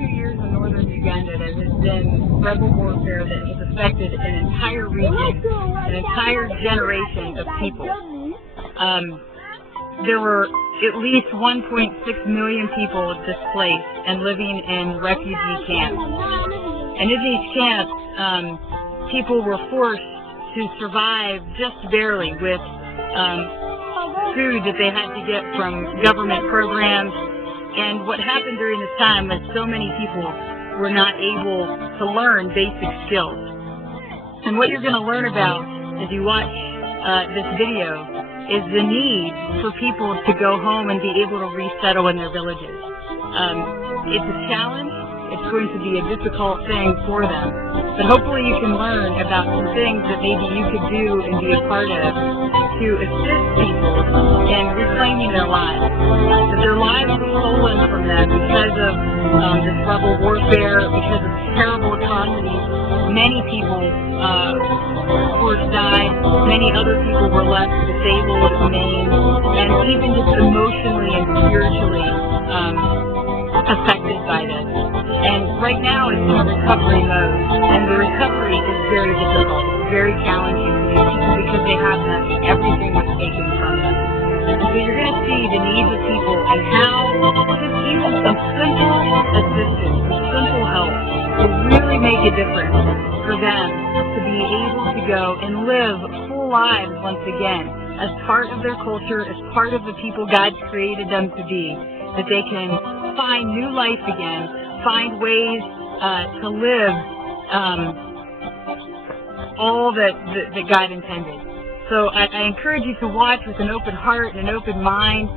2 years in northern Uganda, there has been rebel warfare that has affected an entire region, an entire generation of people. There were at least 1.6 million people displaced and living in refugee camps. And in these camps, people were forced to survive just barely with food that they had to get from government programs. And what happened during this time was so many people were not able to learn basic skills. And what you're going to learn about as you watch this video is the need for people to go home and be able to resettle in their villages. It's a challenge. It's going to be a difficult thing for them. But hopefully you can learn about some things that maybe you could do and be a part of to assist people in reclaiming their lives. That their lives were stolen from them because of this rebel warfare, because of terrible atrocities. Many people, of course, died. Many other people were left disabled, maimed, and even just emotionally and spiritually affected by this. And right now it's in recovery mode, and the recovery is very difficult. It's very challenging for these people because they have nothing. Everything was taken from them. And so you're going to see the needs of people and how just even some simple assistance, some simple help will really make a difference for them to be able to go and live full lives once again as part of their culture, as part of the people God created them to be, that they can find new life again, find ways to live all that God intended. So I encourage you to watch with an open heart and an open mind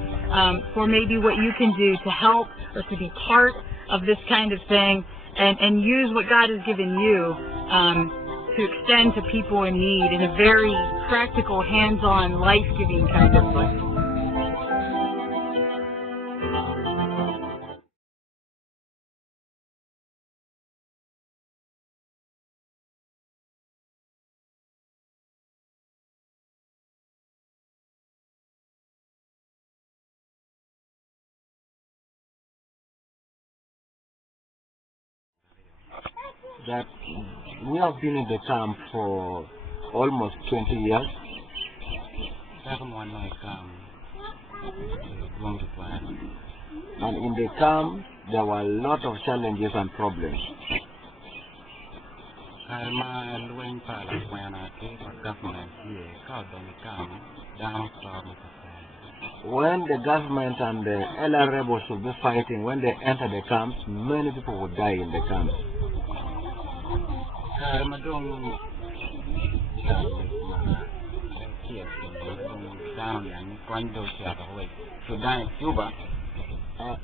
for maybe what you can do to help or to be part of this kind of thing, and use what God has given you to extend to people in need in a very practical, hands-on, life-giving kind of way. That we have been in the camp for almost 20 years. And in the camp, there were a lot of challenges and problems. When the government and the LR rebels would be fighting, when they enter the camps, many people would die in the camps.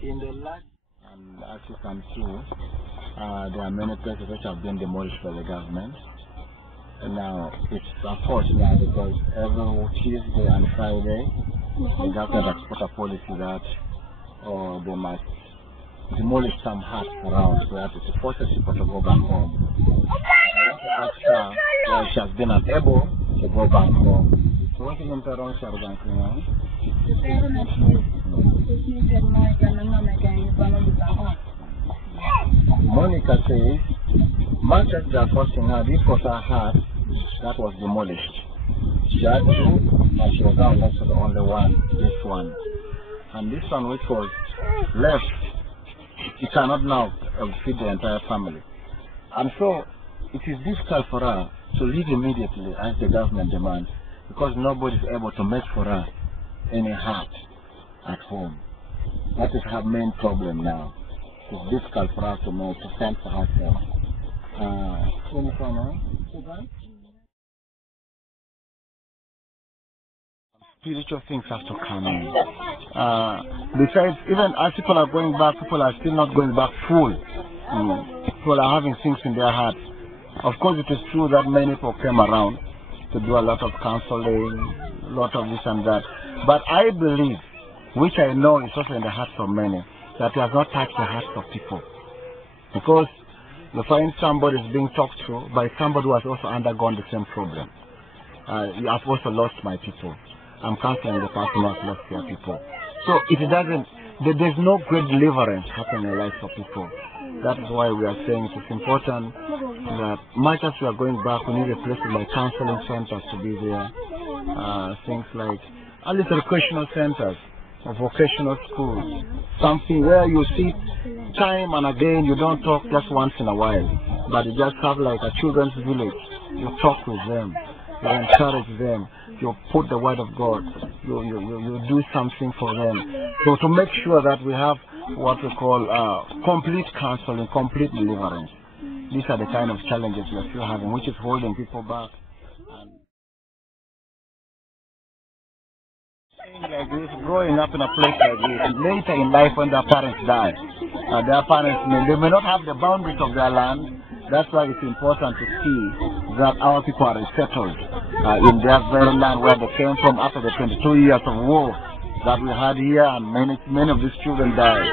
In the last, and as you can see, there are many places which have been demolished by the government. And now it's unfortunate because every Tuesday and Friday, the government has put a policy that they must demolish some huts around so that it forces people to go back home. She has been unable to go back home. So what is Monica says, much as they are forcing her, this was her hut that was demolished. She had two, and she was now left with only one, this one. And this one which was left, she cannot now feed the entire family. And so it is difficult for her to leave immediately as the government demands, because nobody is able to make for her any hut at home. That is her main problem now. It's difficult for her to fend for herself. Spiritual things have to come in. Besides, even as people are going back, people are still not going back full. People are having things in their hearts. Of course, it is true that many people came around to do a lot of counseling, a lot of this and that. But I believe, which I know is also in the hearts of many, that it has not touched the hearts of people. Because you find somebody is being talked to by somebody who has also undergone the same problem. You have also lost my people. I'm counseling the person who has lost their people. So it doesn't there's no great deliverance happening in the lives of people. That is why we are saying it is important that much as we are going back, we need a place like counseling centers to be there. Things like at least recreational centers or vocational schools. Something where you sit time and again, you don't talk just once in a while, but you just have like a children's village. You talk with them, you encourage them, you put the word of God, you do something for them. So to make sure that we have what we call complete counseling, complete deliverance. These are the kind of challenges we are still having, which is holding people back. Like this, growing up in a place like this, later in life when their parents die, their parents they may not have the boundaries of their land. That's why it's important to see that our people are resettled in their very land where they came from after the 22 years of war that we had here, and many of these children died.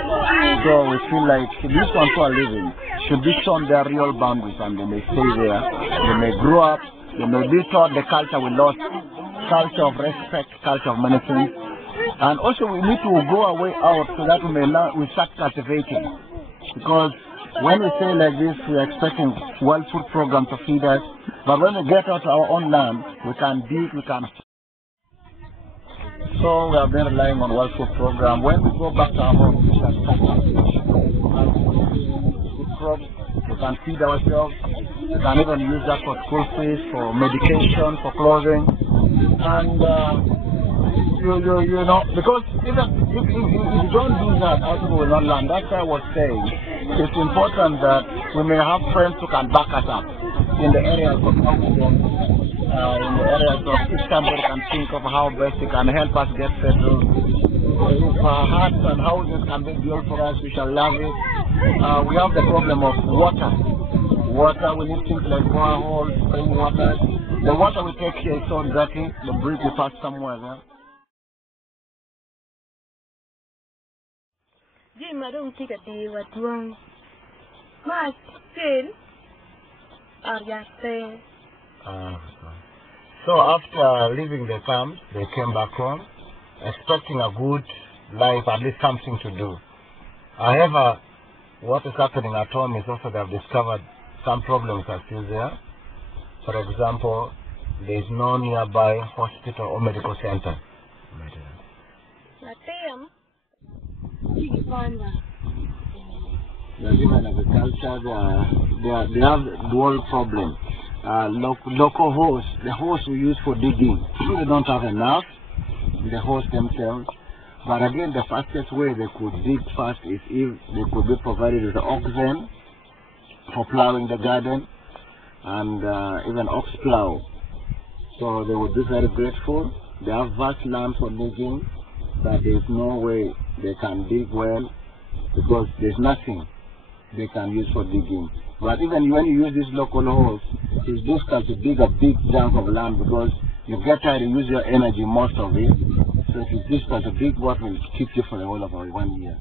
So we feel like these ones who are living should be shown their real boundaries, and they may stay there. They may grow up. They may be taught the culture we lost, culture of respect, culture of many things. And also we need to go away out so that we start cultivating. Because when we say like this, we are expecting World Food Program to feed us. But when we get out to our own land, we can dig, we can. So we have been relying on World Food Program. When we go back to our home, we can start crops, we can feed ourselves, we can even use that for school fees, for medication, for clothing. And you know, because even if you don't do that, our people will not learn. That's why I was saying it's important that we may have friends who can back us up in the areas of confidence, in the areas of if somebody can think of how best they can help us get settled. If our hearts and houses can be built for us, we shall love it. We have the problem of water. Water, we need things like boreholes, spring water. The water we take here is so dirty, the bridge we pass somewhere there. So after leaving the camp, they came back home, expecting a good life, at least something to do. However, what is happening at home is also they have discovered some problems are still there. For example, there is no nearby hospital or medical center. Even agriculture, they have dual problem. Local hose, the hose we use for digging, they don't have enough, the hose themselves. But again, the fastest way they could dig fast is if they could be provided with oxen for plowing the garden and even ox plow. So they would be very grateful. They have vast land for digging, but there is no way they can dig well because there's nothing they can use for digging. But even when you use this local hose, it's difficult to dig a big chunk of land because you get tired and use your energy, most of it. So it is difficult to dig what will keep you for the whole of 1 year.